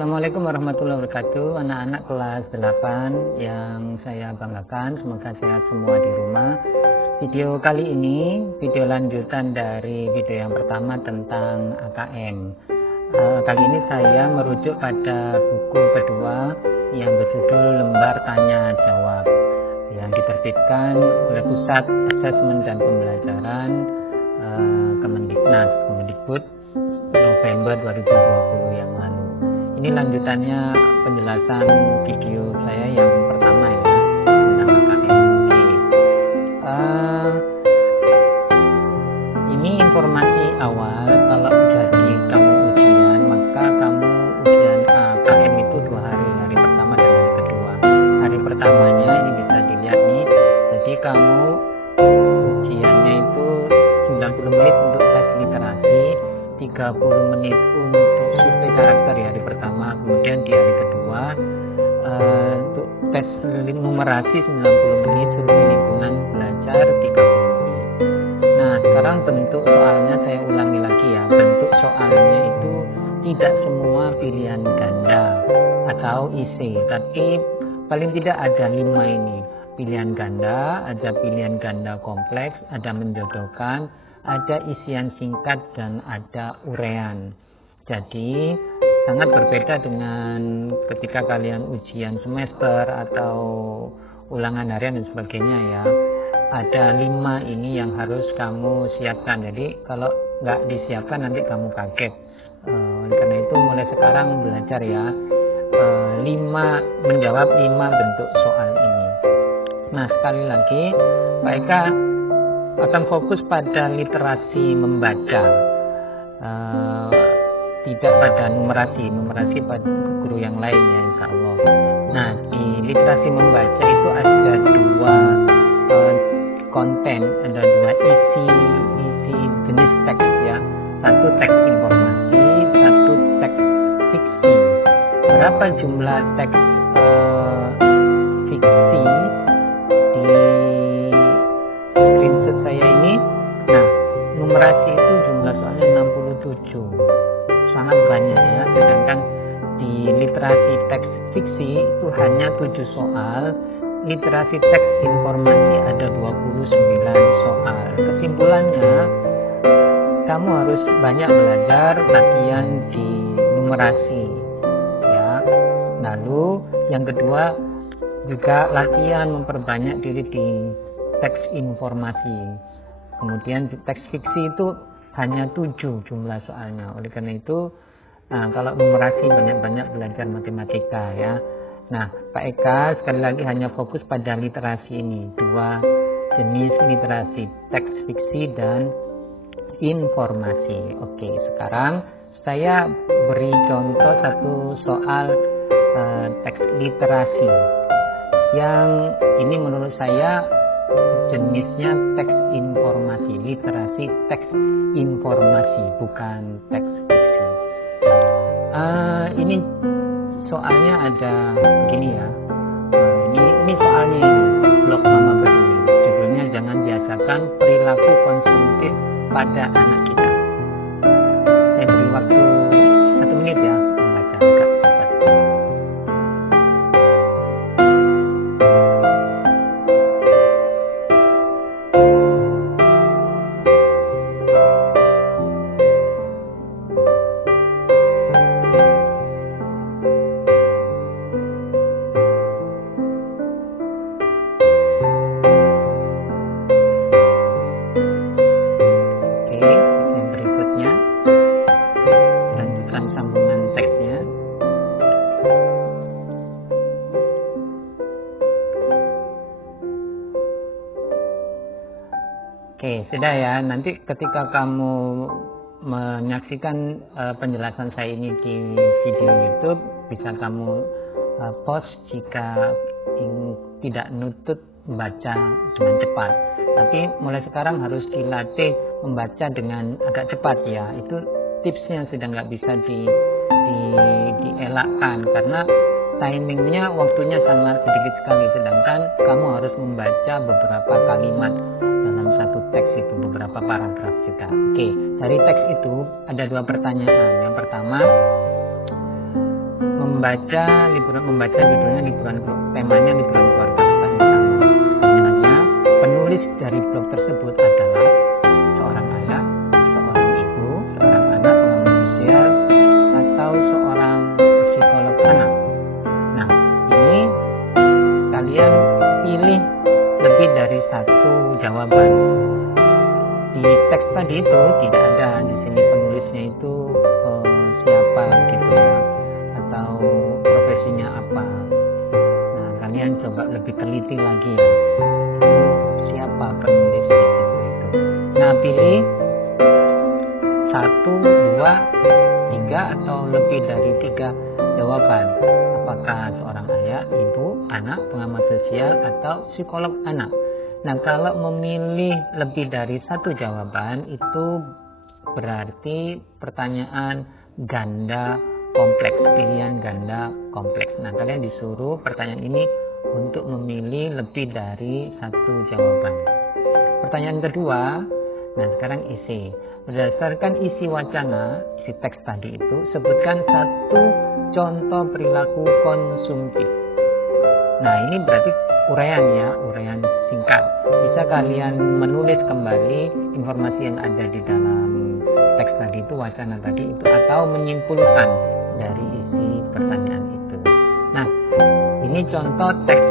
Assalamualaikum warahmatullahi wabarakatuh. Anak-anak kelas 8 yang saya banggakan, semoga sehat semua di rumah. Video kali ini video lanjutan dari video yang pertama tentang AKM. Kali ini saya merujuk pada buku kedua yang berjudul Lembar Tanya Jawab yang diterbitkan oleh Pusat Asesmen dan Pembelajaran Kemendikbud November 2020 yang lalu. Ini lanjutannya penjelasan video saya yang pertama ya tentang AKM. Ini informasi awal. Kalau jadi kamu ujian, maka kamu ujian AKM itu 2 hari, hari pertama dan hari kedua. Hari pertamanya ini bisa dilihat nih, jadi kamu ujiannya itu 90 menit untuk tes literasi, 30 menit untuk survei karakter di hari pertama, kemudian di hari kedua untuk tes numerasi 90 menit, survei lingkungan belajar 30 menit. Nah, sekarang bentuk soalnya saya ulangi lagi ya. Bentuk soalnya itu tidak semua pilihan ganda atau IC, tapi paling tidak ada 5 ini. Pilihan ganda, ada pilihan ganda kompleks, ada menjodohkan, ada isian singkat, dan ada urean. Jadi sangat berbeda dengan ketika kalian ujian semester atau ulangan harian dan sebagainya ya. Ada 5 ini yang harus kamu siapkan. Jadi kalau nggak disiapkan nanti kamu kaget. Oleh karena itu mulai sekarang belajar ya, 5 menjawab 5 bentuk soal ini. Nah, sekali lagi Pak Eka akan fokus pada literasi membaca, tidak pada numerasi pada guru yang lain ya, insya Allah. Nah, di literasi membaca itu ada 2 konten, ada 2 isi jenis teks ya. Satu teks informasi, satu teks fiksi. Berapa jumlah teks fiksi di screenshot saya ini? Nah, numerasi itu jumlah soalnya 67, sangat banyak ya. Sedangkan di literasi teks fiksi itu hanya 7 soal, literasi teks informasi ada 29 soal. Kesimpulannya, kamu harus banyak belajar latihan di numerasi ya. Lalu yang kedua juga latihan memperbanyak diri di teks informasi. Kemudian di teks fiksi itu hanya 7 jumlah soalnya. Oleh karena itu kalau numerasi banyak-banyak belajar matematika ya. Nah, Pak Eka sekali lagi hanya fokus pada literasi ini, 2 jenis literasi, teks fiksi dan informasi. Oke, sekarang saya beri contoh satu soal teks literasi yang ini menurut saya jenisnya teks informasi, literasi teks informasi, bukan teks fiksi. Ini soalnya ada begini ya. Ini soalnya ini blog Mama Peduli. Judulnya jangan biasakan perilaku konsumtif pada anak kita. Saya beri waktu 1 menit ya membaca agak cepat. Oke, sudah ya. Nanti ketika kamu menyaksikan penjelasan saya ini di video YouTube, bisa kamu pause jika tidak nutut membaca dengan cepat. Tapi mulai sekarang harus dilatih membaca dengan agak cepat ya. Itu tipsnya sudah nggak bisa dielakkan karena timingnya, waktunya sangat sedikit sekali. Sedangkan kamu harus membaca beberapa kalimat dalam satu teks itu, beberapa paragraf juga. Oke, dari teks itu ada 2 pertanyaan. Yang pertama, membaca judulnya temanya liburan keluarga pesan utama. Sebenarnya penulis dari blog tersebut adalah seorang ayah, seorang ibu, seorang anak pengamat sosial, atau seorang psikolog anak. Nah, ini kalian pilih lebih dari satu jawaban. Di teks tadi itu tidak ada di sini penulisnya itu siapa gitu ya, atau profesinya apa. Nah, kalian coba lebih teliti lagi ya, siapa penulis di situ itu. Nah, pilih 1, 2, 3 atau lebih dari 3 jawaban. Apakah seorang ayah, ibu, anak, pengamat sosial, atau psikolog anak. Nah, kalau memilih lebih dari satu jawaban itu berarti pertanyaan ganda kompleks, pilihan ganda kompleks. Nah, kalian disuruh pertanyaan ini untuk memilih lebih dari satu jawaban. Pertanyaan kedua, nah sekarang isi. Berdasarkan isi wacana, isi teks tadi itu, sebutkan satu contoh perilaku konsumtif. Nah, ini berarti uraian ya, uraian singkat. Bisa kalian menulis kembali informasi yang ada di dalam teks tadi itu, wacana tadi itu, atau menyimpulkan dari isi pertanyaan itu. Nah, ini contoh teks